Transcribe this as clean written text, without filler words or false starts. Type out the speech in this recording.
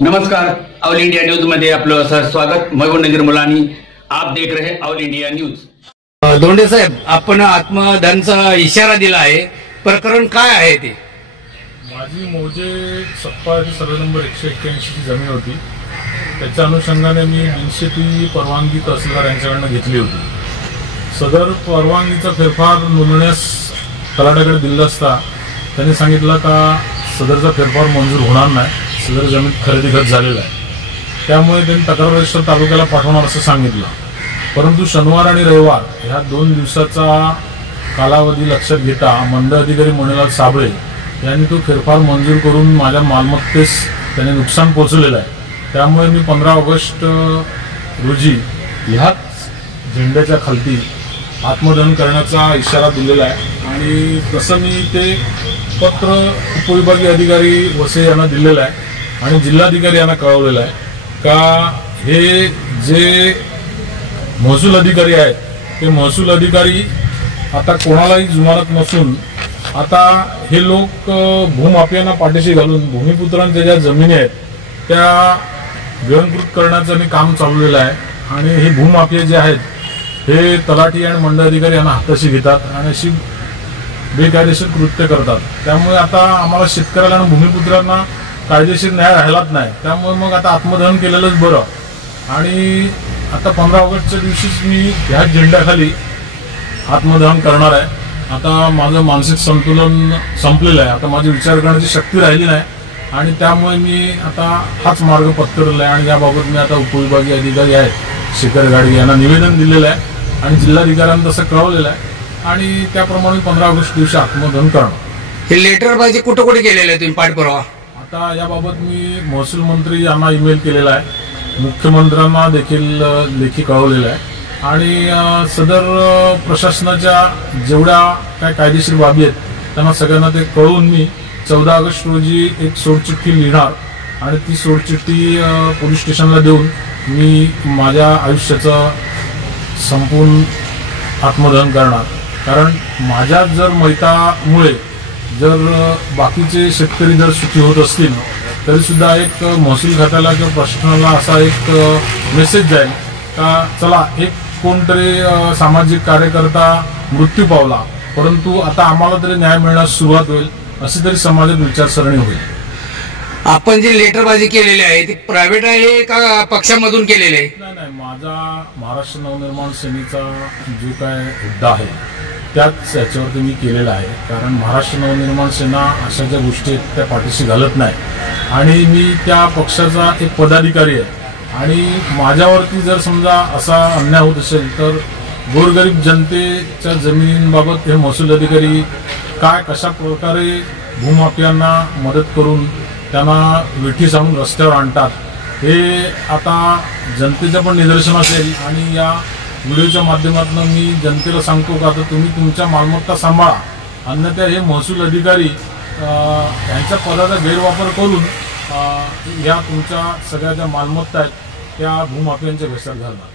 नमस्कार, all India news मध्ये आपलं सहर्ष स्वागत। मैं नजीर मुलानी, आप देख रहे हैं ऑल इंडिया न्यूज। धोंडे साहेब, आपण आत्मदानचा इशारा दिला आहे, प्रकरण काय आहे ते? माझी मौजे सप्पाची सर्वे नंबर 181 ची जमीन होती। त्याच्या अनुषंगाने मी बिनशेती परवानगी तहसीलदार यांच्याकडून घेतली होती। सदर परवानगीचा फेरफार नोंदवण्यास तलाठ्याकडे दिला असता त्यांनी सांगितलं का सदरचा फेरफार मंजूर होणार नाही, सदर जमीन खरेदी खत झालेला आहे, त्यामुळे त्यांनी तक्रार रजिस्टर तालुक्याला पाठवणार असं सांगितलं। परंतु शनिवार आणि रविवार ह्या 2 दिवसाचा कालावधी लक्षात घेता मंड अधिकारी मणिलाल साबळे यांनी तो फेरफार मंजूर करून माझ्या मालमत्तेस त्याने नुकसान पोहोचवलेलं आहे। त्यामुळे मी 15 ऑगस्ट रोजी ह्याच झेंड्याच्या खालती आत्मदहन करण्याचा इशारा दिलेला आहे आणि तसं मी ते पत्र उपविभागीय अधिकारी वसे यांना दिलेलं आहे आणि जिल्हाधिकारी यांना कळवलेलं आहे का हे जे महसूल अधिकारी आहेत ते महसूल अधिकारी आता कोणालाही जुमानत नसून आता हे लोक भूमाफियांना पाठीशी घालून भूमिपुत्रांच्या ज्या जमिनी आहेत त्या गिळंकृत करण्याचं काम चालवलेलं आहे आणि हे भूमाफिया जे आहेत हे तलाठी आणि मंडळ अधिकारी यांना हाताशी घेतात आणि अशी बेकायदेशीर कृत्य करतात। त्यामुळे आता आम्हाला शेतकऱ्याला आणि भूमिपुत्रांना कायदेशीर न्याय राहिलाच नाही, त्यामुळे मग आता आत्मदहन केलेलंच बरं। आणि आता 15 ऑगस्टच्या दिवशीच मी ह्या झेंड्याखाली आत्मदहन करणार आहे। आता माझं मानसिक संतुलन संपलेलं आहे, आता माझी विचार करण्याची शक्ती राहिली नाही आणि त्यामुळे मी आता हाच मार्ग पत्करला आहे आणि याबाबत मी आता उपविभागीय अधिकारी आहेत शेखर गाडगे यांना निवेदन दिलेलं आहे आणि जिल्हाधिकाऱ्यांना तसं कळवलेलं आहे आणि त्याप्रमाणे 15 ऑगस्ट दिवशी आत्मदहन करणार। हे लेटरबाजी कुठे कुठे केलेलं आहे तुम्ही पाठपुरावा? आता याबाबत मी महसूल मंत्री यांना ईमेल केलेला आहे, मुख्यमंत्र्यांना देखील लेखी कळवलेलं आहे आणि सदर प्रशासनाच्या जेवढ्या काय कायदेशीर बाबी आहेत त्यांना सगळ्यांना ते कळवून मी 14 ऑगस्ट रोजी एक सोडचिठ्ठी लिहिणार आणि ती सोडचिठ्ठी पोलीस स्टेशनला देऊन मी माझ्या आयुष्याचं संपूर्ण आत्मदहन करणार। कारण माझ्या जर मैतामुळे जर बाकीचे शेतकरी जर सुखी होत असतील तरी सुद्धा एक महसूल खात्याला किंवा प्रशासनाला असा एक मेसेज जाईल का चला एक कोणतरी सामाजिक कार्यकर्ता मृत्यू पावला परंतु आता आम्हाला तरी न्याय मिळण्यास सुरुवात होईल, अशी तरी समाजात विचारसरणी होईल। आपण जी लेटरबाजी केलेली आहे ती प्रायव्हेट आहे का पक्षामधून केलेली आहे? नाही, माझा महाराष्ट्र नवनिर्माण सेनेचा जो काय हुद्दा आहे त्याच याच्यावरती मी केलेला आहे। कारण महाराष्ट्र नवनिर्माण सेना अशा ज्या गोष्टी आहेत त्या पाठीशी घालत नाही आणि मी त्या पक्षाचा एक पदाधिकारी आहे आणि माझ्यावरती जर समजा असा अन्याय होत असेल तर गोरगरीब जनतेच्या जमिनींबाबत हे महसूल अधिकारी काय कशा प्रकारे भूमाफियांना मदत करून त्यांना विठी सांगून रस्त्यावर आणतात हे आता जनतेच्या पण निदर्शनास येईल आणि या व्हिडिओच्या माध्यमातून मी जनतेला सांगतो का आता तुम्ही तुमच्या मालमत्ता सांभाळा, अन्यथा हे महसूल अधिकारी यांच्या पदाचा गैरवापर करून या तुमच्या सगळ्या ज्या मालमत्ता आहेत त्या भूमाफियांच्या घशात घालणार।